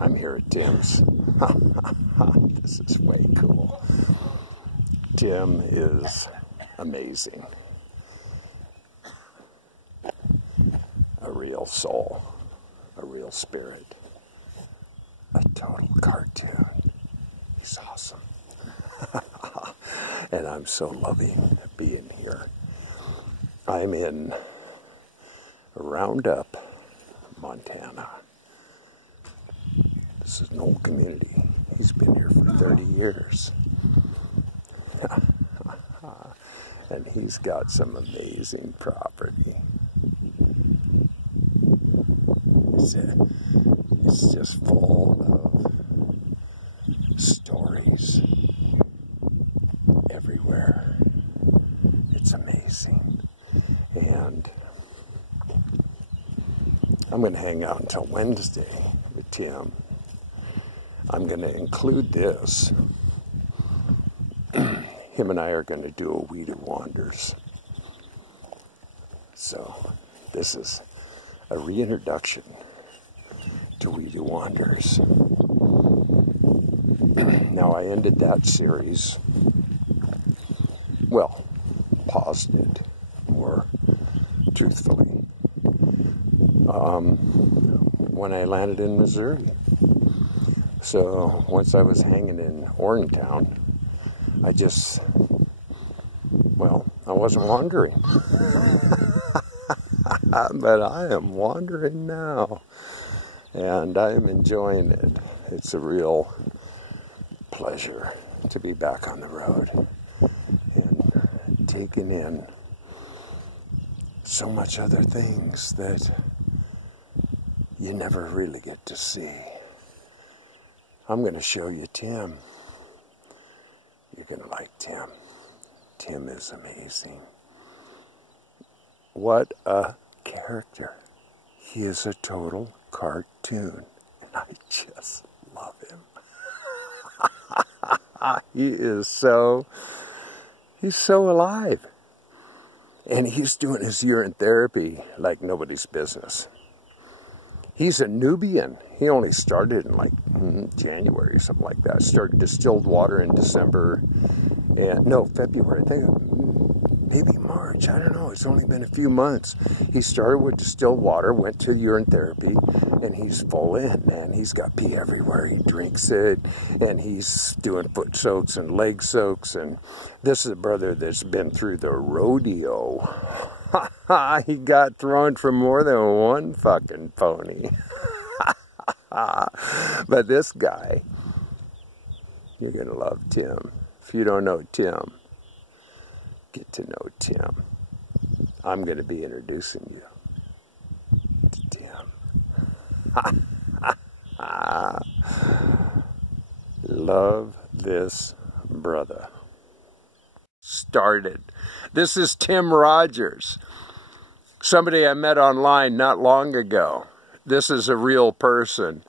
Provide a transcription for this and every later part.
I'm here at Tim's. This is way cool. Tim is amazing. A real soul, a real spirit, a total cartoon. He's awesome. And I'm so loving being here. I'm in Roundup, Montana. This is an old community. He's been here for 30 years. And he's got some amazing property. It's just full of stories everywhere. It's amazing. And I'm going to hang out until Wednesday with Tim. I'm going to include this. Him and I are going to do a WEEDU Wanders. So this is a reintroduction to WEEDU Wanders. Now I ended that series, well, paused it more truthfully, when I landed in Missouri. So once I was hanging in Orangetown, I wasn't wandering. But I am wandering now, and I am enjoying it. It's a real pleasure to be back on the road and taking in so much other things that you never really get to see. I'm going to show you Tim. You're going to like Tim. Tim is amazing. What a character. He is a total cartoon, and I just love him. He's so alive. And he's doing his urine therapy like nobody's business. He's a Nubian. He only started in like January or something like that. Started distilled water in December. February. I think maybe March. I don't know. It's only been a few months. He started with distilled water, went to urine therapy, and he's full in, man. He's got pee everywhere. He drinks it, and he's doing foot soaks and leg soaks. And this is a brother that's been through the rodeo. He got thrown from more than one fucking pony. But this guy, you're going to love Tim. If you don't know Tim, get to know Tim. I'm going to be introducing you to Tim. this brother started. This is Tim Rodgers, somebody I met online not long ago. This is a real person.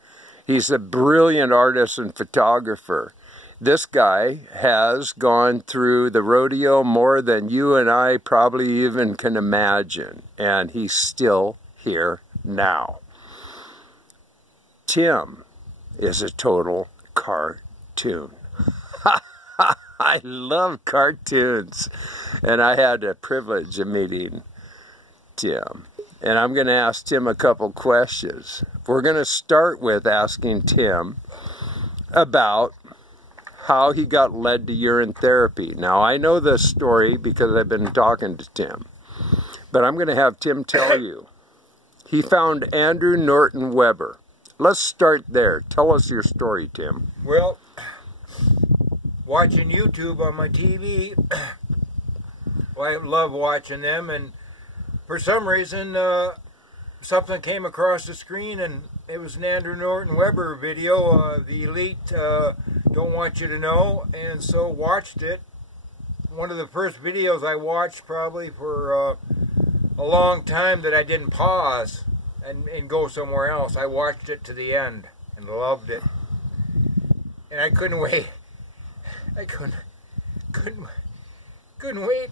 He's a brilliant artist and photographer. This guy has gone through the rodeo more than you and I probably even can imagine, and he's still here now. Tim is a total cartoon. I love cartoons, and I had the privilege of meeting Tim. And I'm going to ask Tim a couple questions. We're going to start with asking Tim about how he got led to urine therapy. Now, I know this story because I've been talking to Tim, but I'm going to have Tim tell you. He found Andrew Norton Weber. Let's start there. Tell us your story, Tim. Well, watching YouTube on my TV, well, I love watching them, and for some reason, something came across the screen, and it was an Andrew Norton Weber video, The Elite Don't Want You to Know, and so watched it. One of the first videos I watched probably for a long time that I didn't pause and go somewhere else. I watched it to the end and loved it. And I couldn't wait. I couldn't wait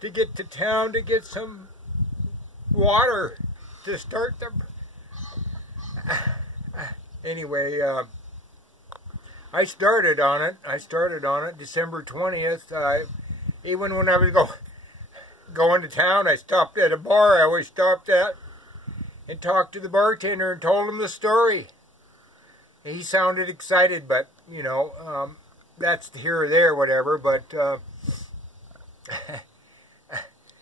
to get to town to get some water to start the... Anyway, I started on it December 20th. Even when I was going to town, I stopped at a bar I always stopped at and talked to the bartender and told him the story. He sounded excited, but, you know, that's here or there, whatever, but...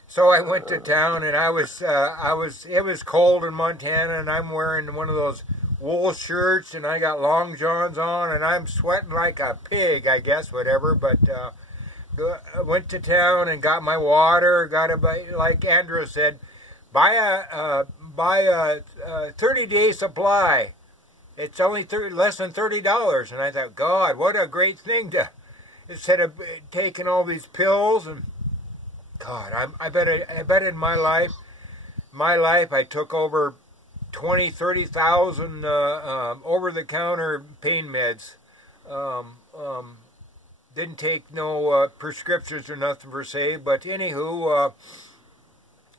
So I went to town, and it was cold in Montana, and I'm wearing one of those wool shirts, and I got long johns on, and I'm sweating like a pig, I guess, whatever. But I went to town and got my water. Like Andrew said, buy a 30-day supply. It's only less than $30, and I thought, God, what a great thing to, instead of taking all these pills and. God, I bet in my life I took over 20, 30,000 over-the-counter pain meds. Didn't take no prescriptions or nothing per se, but anywho,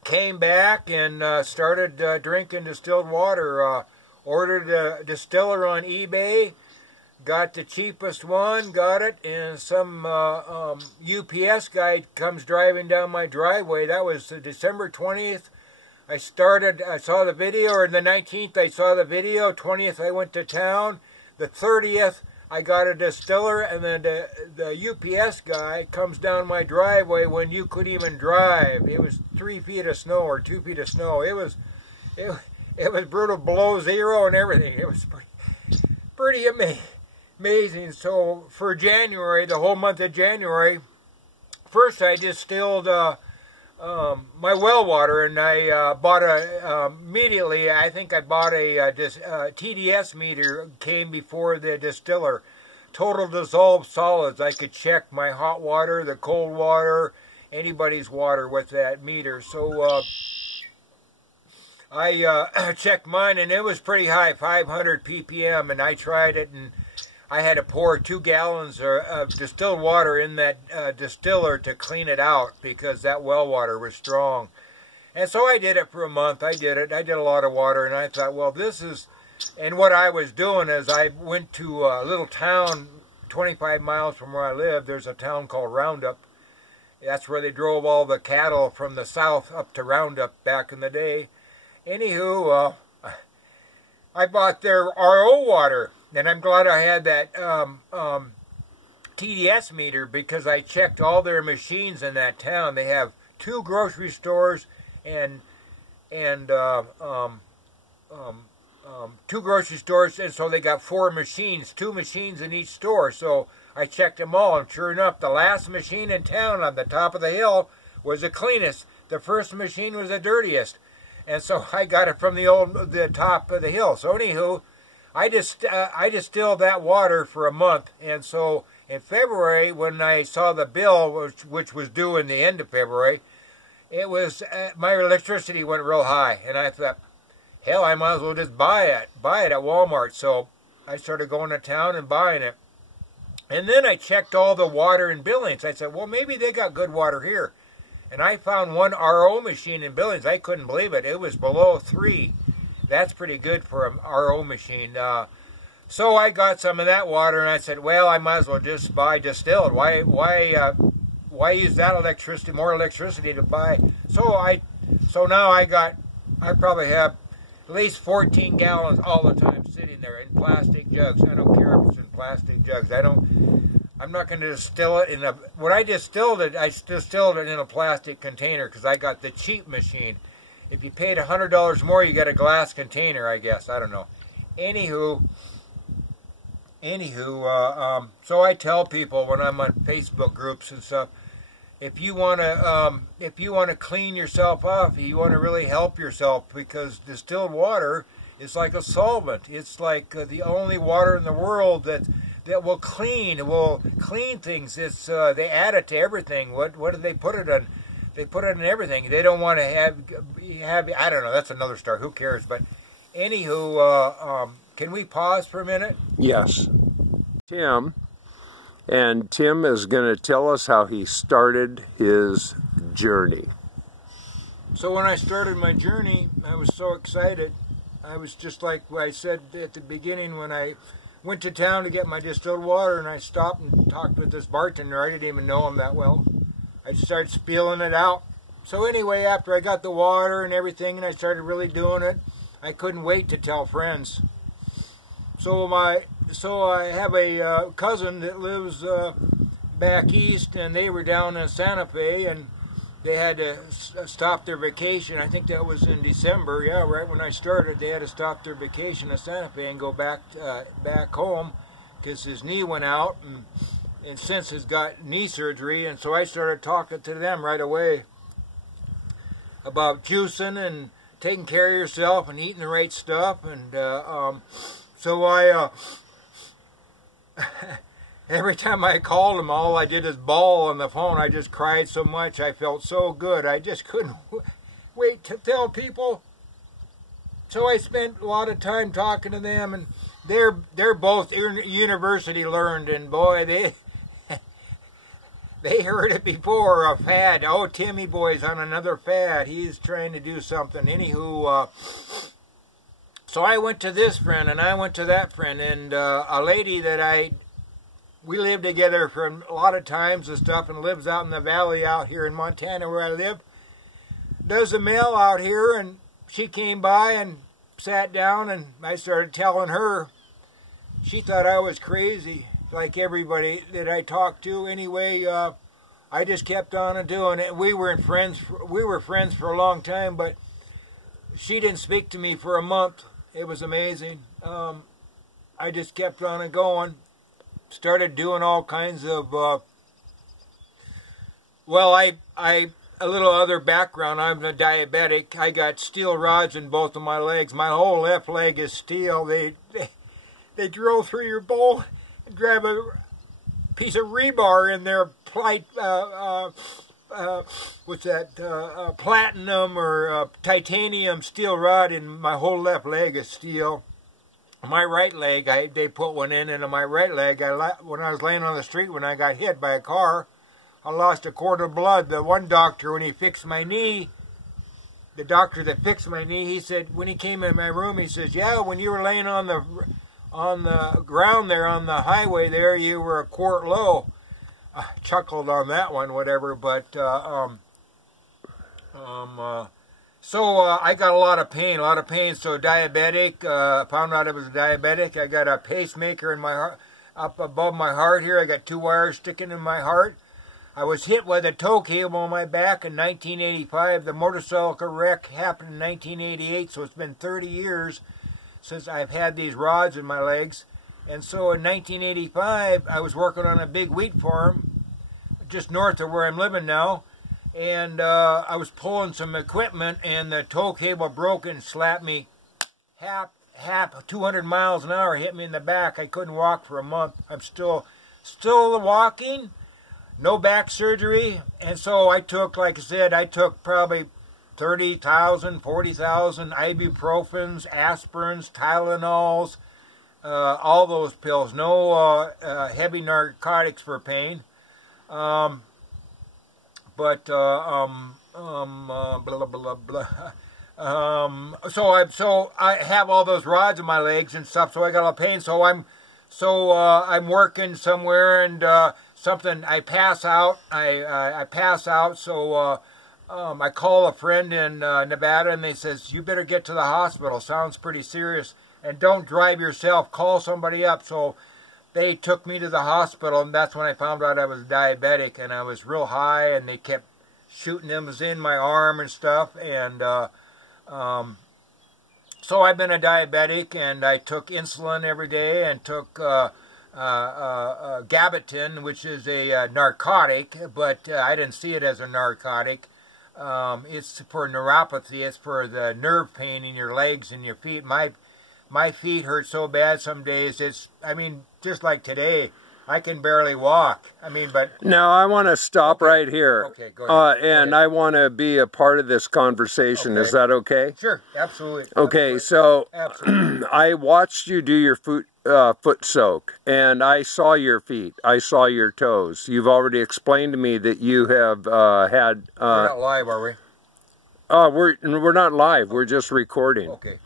came back and started drinking distilled water. Ordered a distiller on eBay. Got the cheapest one, got it, and some UPS guy comes driving down my driveway. That was December 20th. I saw the video, or the 19th I saw the video. 20th I went to town. The 30th I got a distiller, and then the UPS guy comes down my driveway when you couldn't even drive. It was 3 feet of snow or 2 feet of snow. It was brutal, below zero and everything. It was pretty amazing. So for January, the whole month of January, first I distilled my well water, and I bought immediately, I think I bought a TDS meter, came before the distiller. Total dissolved solids. I could check my hot water, the cold water, anybody's water with that meter. So I checked mine, and it was pretty high, 500 ppm, and I tried it, and I had to pour 2 gallons of distilled water in that distiller to clean it out because that well water was strong. And so I did it for a month. I did a lot of water, and I thought, well, this is... And what I was doing is I went to a little town 25 miles from where I live. There's a town called Roundup. That's where they drove all the cattle from the south up to Roundup back in the day. Anywho, I bought their RO water. And I'm glad I had that TDS meter because I checked all their machines in that town. They have 2 grocery stores and 2 grocery stores, and so they got 4 machines, 2 machines in each store. So I checked them all, and sure enough, the last machine in town on the top of the hill was the cleanest. The first machine was the dirtiest, and so I got it from the top of the hill. So anywho, I distilled that water for a month, and so In February, when I saw the bill, which was due in the end of February, it was my electricity went real high, and I thought, hell, I might as well just buy it at Walmart. So I started going to town and buying it. And then I checked all the water in Billings. I said, well, maybe they got good water here. And I found one RO machine in Billings. I couldn't believe it. It was below 3. That's pretty good for an RO machine. So I got some of that water, and I said, well, I might as well just buy distilled. Why use that electricity, more electricity to buy? So now I probably have at least 14 gallons all the time sitting there in plastic jugs. I don't care if it's in plastic jugs. I'm not going to distill it when I distilled it in a plastic container because I got the cheap machine. If you paid $100 more, you get a glass container, I guess. I don't know. Anywho, so I tell people when I'm on Facebook groups and stuff, if you want to clean yourself up, you want to really help yourself, because distilled water is like a solvent. It's like the only water in the world that will clean things. It's they add it to everything. What do they put it on? They put it in everything. They don't want to have I don't know. That's another story. Who cares? But anywho, can we pause for a minute? Yes. Tim is going to tell us how he started his journey. So when I started my journey, I was so excited. I was just like I said at the beginning, when I went to town to get my distilled water, and I stopped and talked with this bartender. I didn't even know him that well. I just started spilling it out. So anyway, after I got the water and everything, and I started really doing it, I couldn't wait to tell friends. So I have a cousin that lives back east, and they were down in Santa Fe, and they had to stop their vacation. I think that was in December. Yeah, right when I started, they had to stop their vacation in Santa Fe and go back home because his knee went out, and since has got knee surgery. And so I started talking to them right away about juicing and taking care of yourself and eating the right stuff. And so I every time I called them, all I did is bawl on the phone. I just cried so much. I felt so good. I just couldn't wait to tell people. So I spent a lot of time talking to them, and they're both university learned, and boy, they heard it before, a fad. Oh, Timmy boy's on another fad. He's trying to do something. Anywho, so I went to this friend, and I went to that friend, and a lady that we lived together for a lot of times and stuff, and lives out in the valley out here in Montana where I live, does the mail out here, and she came by and sat down, and I started telling her. She thought I was crazy, like everybody that I talked to. Anyway, I just kept on doing it. We were friends for a long time, but she didn't speak to me for a month. It was amazing. I just kept on going. Started doing all kinds of, a little other background. I'm a diabetic. I got steel rods in both of my legs. My whole left leg is steel. They drill through your bowl and grab a piece of rebar in there, platinum or titanium steel rod, and my whole left leg is steel. My right leg, they put one in, and on my right leg, when I was laying on the street when I got hit by a car, I lost a quart of blood. The one doctor, when he fixed my knee, the doctor that fixed my knee, he said, when he came in my room, he says, yeah, when you were laying on the ground there on the highway there, you were a quart low. I chuckled on that one, whatever, but so I got a lot of pain. So diabetic, found out I was diabetic. I got a pacemaker in my heart, up above my heart here. I got 2 wires sticking in my heart. I was hit with a tow cable on my back in 1985. The motorcycle wreck happened in 1988, so it's been 30 years since I've had these rods in my legs. And so in 1985, I was working on a big wheat farm just north of where I'm living now. And I was pulling some equipment, and the tow cable broke and slapped me half 200 miles an hour, hit me in the back. I couldn't walk for a month. I'm still still walking, no back surgery, and so I took, like I said, I took probably 30,000, 40,000 ibuprofens, aspirins, Tylenols, all those pills. No heavy narcotics for pain. Blah, blah, blah, blah. So I have all those rods in my legs and stuff, so I got a lot of pain. So I'm working somewhere and something, I pass out. I pass out, so I call a friend in Nevada, and they says, you better get to the hospital. Sounds pretty serious. And don't drive yourself. Call somebody up. So they took me to the hospital, and that's when I found out I was diabetic, and I was real high, and they kept shooting them in my arm and stuff. And so I've been a diabetic, and I took insulin every day and took Gabapentin, which is a narcotic, but I didn't see it as a narcotic. It's for neuropathy. It's for the nerve pain in your legs and your feet. My feet hurt so bad some days. I mean, just like today, I can barely walk. I mean, but... Now, I want to stop right here. Okay, go ahead. And I want to be a part of this conversation. Okay. Is that okay? Sure, absolutely. Okay, so Absolutely. I watched you do your foot soak, and I saw your feet. I saw your toes. You've already explained to me that you have had... We're not live, are we? We're not live. We're just recording. Okay.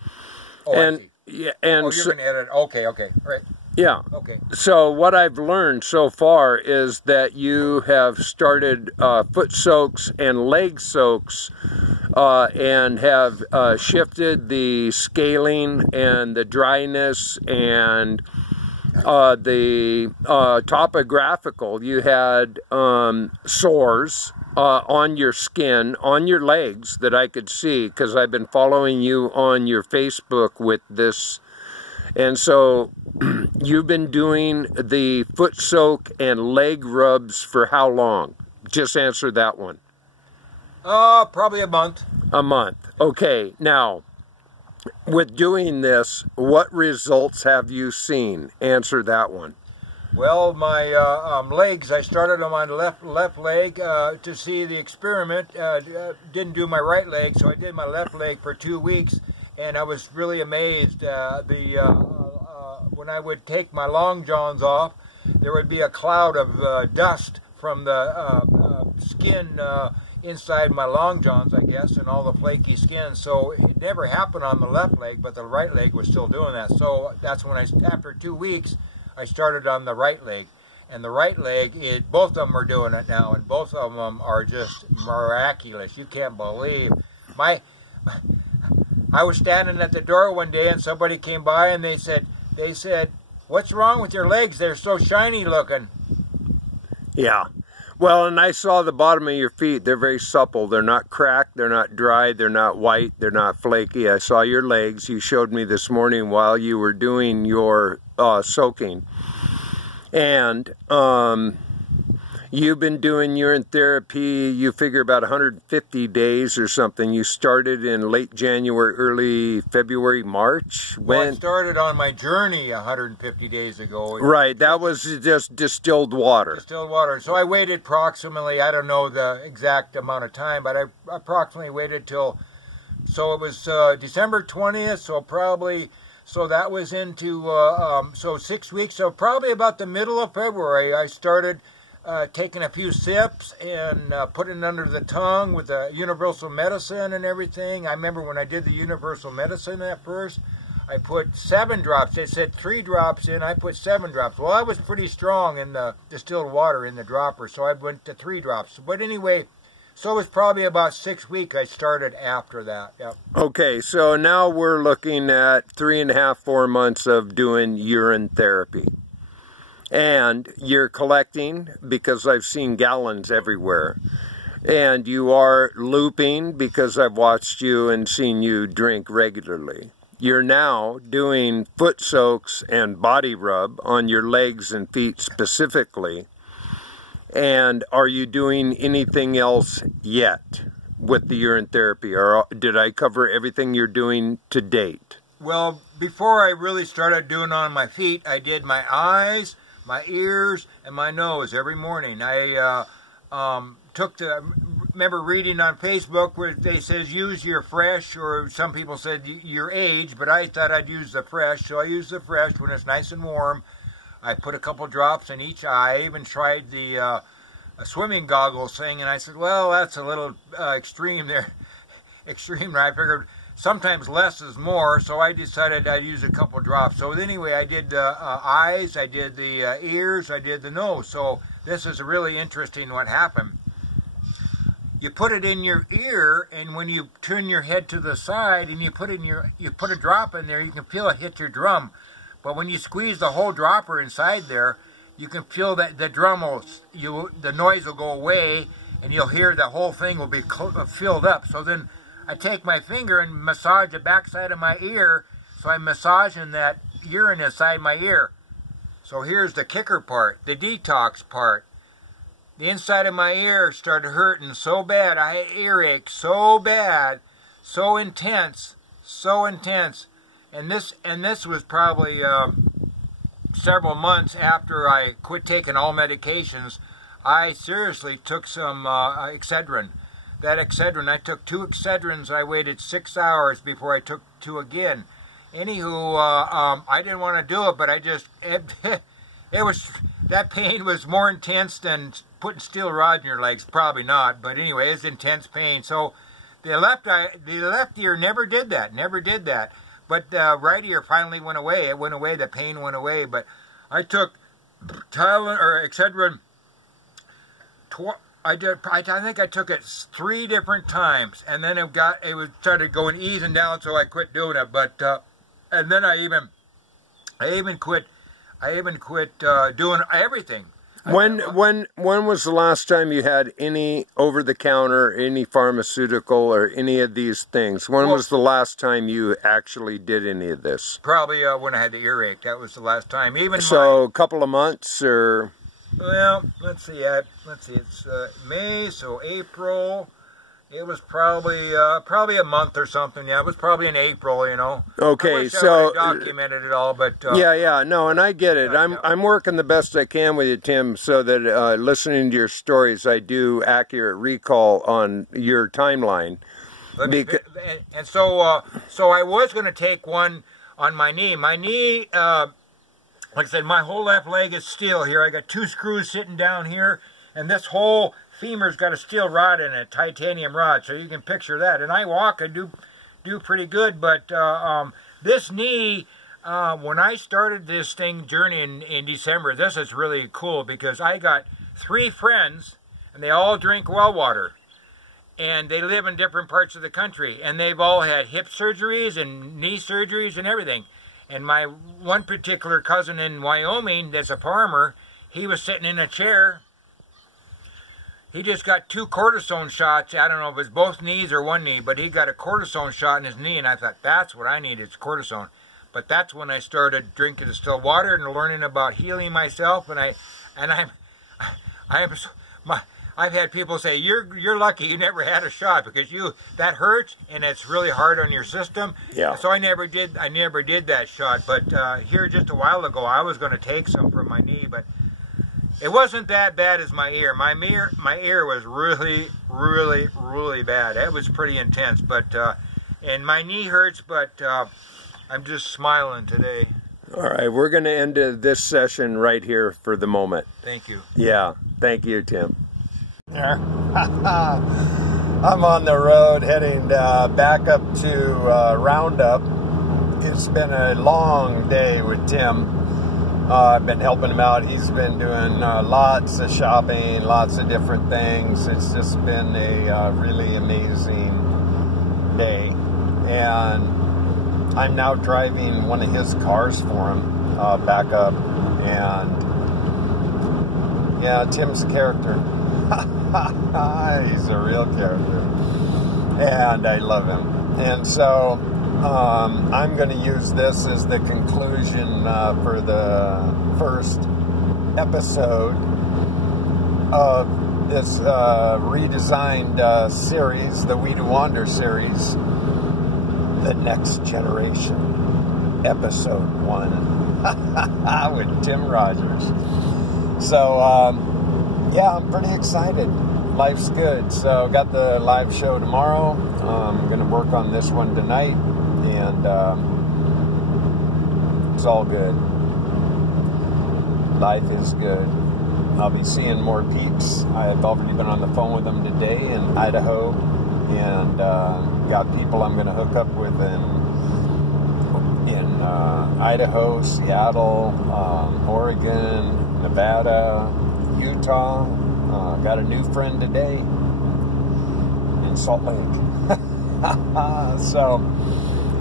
Oh, I see. Yeah, and you're going to edit. Okay, right. Yeah. Okay. So what I've learned so far is that you have started foot soaks and leg soaks and have shifted the scaling and the dryness and the topographical. You had sores on your skin, on your legs that I could see because I've been following you on your Facebook with this. And so you've been doing the foot soak and leg rubs for how long? Just answer that one. Probably a month. A month. Okay. Now, with doing this, what results have you seen? Answer that one. Well, my legs, I started on my left leg to see the experiment. Didn't do my right leg, so I did my left leg for 2 weeks, and I was really amazed. When I would take my long johns off, there would be a cloud of dust from the skin inside my long johns, I guess, and all the flaky skin. So it never happened on the left leg, but the right leg was still doing that. So that's when after 2 weeks, I started on the right leg. And the right leg, both of them are doing it now, and both of them are just miraculous. You can't believe. I was standing at the door one day, and somebody came by, and they said, what's wrong with your legs? They're so shiny looking. Yeah. Well, and I saw the bottom of your feet. They're very supple. They're not cracked. They're not dry. They're not white. They're not flaky. I saw your legs. You showed me this morning while you were doing your soaking. And you've been doing urine therapy, you figure about 150 days or something. You started in late January, early February, March? Well, I started on my journey 150 days ago. Right, that was just distilled water. Distilled water. So I waited approximately, I don't know the exact amount of time, but I approximately waited till, so it was December 20th, so probably... So that was into, so 6 weeks, so probably about the middle of February, I started taking a few sips and putting it under the tongue with the universal medicine and everything. I remember when I did the universal medicine at first, I put 7 drops. They said 3 drops in, I put 7 drops. Well, I was pretty strong in the distilled water in the dropper, so I went to 3 drops. But anyway... So it was probably about 6 weeks I started after that. Yep. Okay, so now we're looking at 3.5, 4 months of doing urine therapy. And you're collecting, because I've seen gallons everywhere. And you are looping, because I've watched you and seen you drink regularly. You're now doing foot soaks and body rub on your legs and feet specifically. And are you doing anything else yet with the urine therapy? Or did I cover everything you're doing to date? Well, before I really started doing on my feet, I did my eyes, my ears, and my nose every morning. I remember reading on Facebook where they says use your fresh, or some people said your age, but I thought I'd use the fresh, so I use the fresh when it's nice and warm. I put a couple drops in each eye. I even tried the swimming goggles thing, and I said, well, that's a little extreme there. Extreme. I figured sometimes less is more, so I decided I'd use a couple drops. So anyway, I did the eyes, I did the ears, I did the nose. So this is really interesting what happened. You put it in your ear, and when you turn your head to the side and you put a drop in there, you can feel it hit your drum. But when you squeeze the whole dropper inside there, you can feel that the drum the noise will go away, and you'll hear the whole thing will be filled up. So then I take my finger and massage the backside of my ear, so I'm massaging that urine inside my ear. So here's the kicker part, the detox part. The inside of my ear started hurting so bad. I had earache so bad, so intense, so intense. And this was probably several months after I quit taking all medications. I seriously took some Excedrin. That Excedrin, I took 2 Excedrins. I waited 6 hours before I took 2 again. Anywho, I didn't want to do it, but I just that pain was more intense than putting steel rods in your legs. Probably not, but anyway, it's intense pain. So the left ear never did that. Never did that. But the right ear finally went away. It went away. The pain went away. But I took Excedrin. I think I took it 3 different times, and then it started going easing down, so I quit doing it. But and then I even quit doing everything. When was the last time you had any over-the-counter, any pharmaceutical, or any of these things? When was the last time you actually did any of this? Probably when I had the earache. That was the last time. So a couple of months, or? Well, let's see. It's May, so April. It was probably a month or something. Yeah, it was probably in April, you know. Okay, I wish so I documented it all, but yeah, no, and I get it. I'm working the best I can with you, Tim, so that listening to your stories, I do accurate recall on your timeline. And so I was going to take one on my knee. My knee, like I said, my whole left leg is steel here. I got 2 screws sitting down here, and this whole femur's got a steel rod in it, titanium rod, so you can picture that. And I walk, I do pretty good, but this knee, when I started this journey in December, this is really cool because I got 3 friends, and they all drink well water, and they live in different parts of the country, and they've all had hip surgeries and knee surgeries and everything. And my one particular cousin in Wyoming that's a farmer, he was sitting in a chair. He just got 2 cortisone shots. I don't know if it's both knees or one knee, but he got a cortisone shot in his knee, and I thought, that's what I need, is cortisone. But that's when I started drinking distilled water and learning about healing myself. And I've had people say, you're lucky you never had a shot, because that hurts and it's really hard on your system. Yeah. So I never did that shot. But here just a while ago, I was going to take some for my knee, but it wasn't that bad as my ear. My ear was really, really, really bad. It was pretty intense. But and my knee hurts, but I'm just smiling today. All right, we're going to end this session right here for the moment. Thank you. Yeah, thank you, Tim. There. I'm on the road heading back up to Roundup. It's been a long day with Tim. I've been helping him out. He's been doing lots of shopping, lots of different things. It's just been a really amazing day. And I'm now driving one of his cars for him back up. And yeah, Tim's a character. He's a real character. And I love him. And so I'm going to use this as the conclusion for the first episode of this redesigned series, the WEEDU Wander series, The Next Generation, Episode 1. with Tim Rodgers. So, yeah, I'm pretty excited. Life's good. So, got the live show tomorrow. I'm going to work on this one tonight, and it's all good. Life is good. I'll be seeing more peeps. I've already been on the phone with them today in Idaho, and got people I'm going to hook up with in Idaho, Seattle, Oregon, Nevada, Utah. Got a new friend today in Salt Lake. So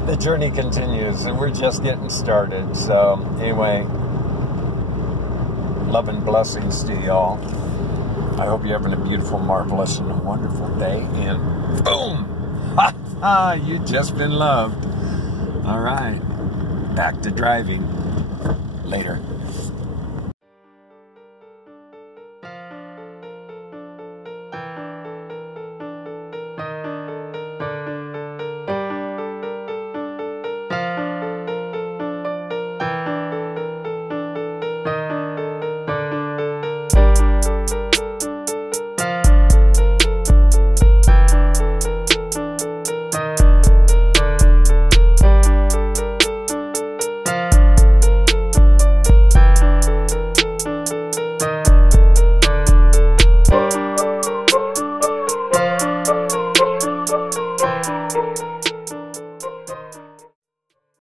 the journey continues, and we're just getting started. So anyway, love and blessings to y'all. I hope you're having a beautiful, marvelous, and a wonderful day. And boom! Ha ha! You just been loved. All right. Back to driving. Later.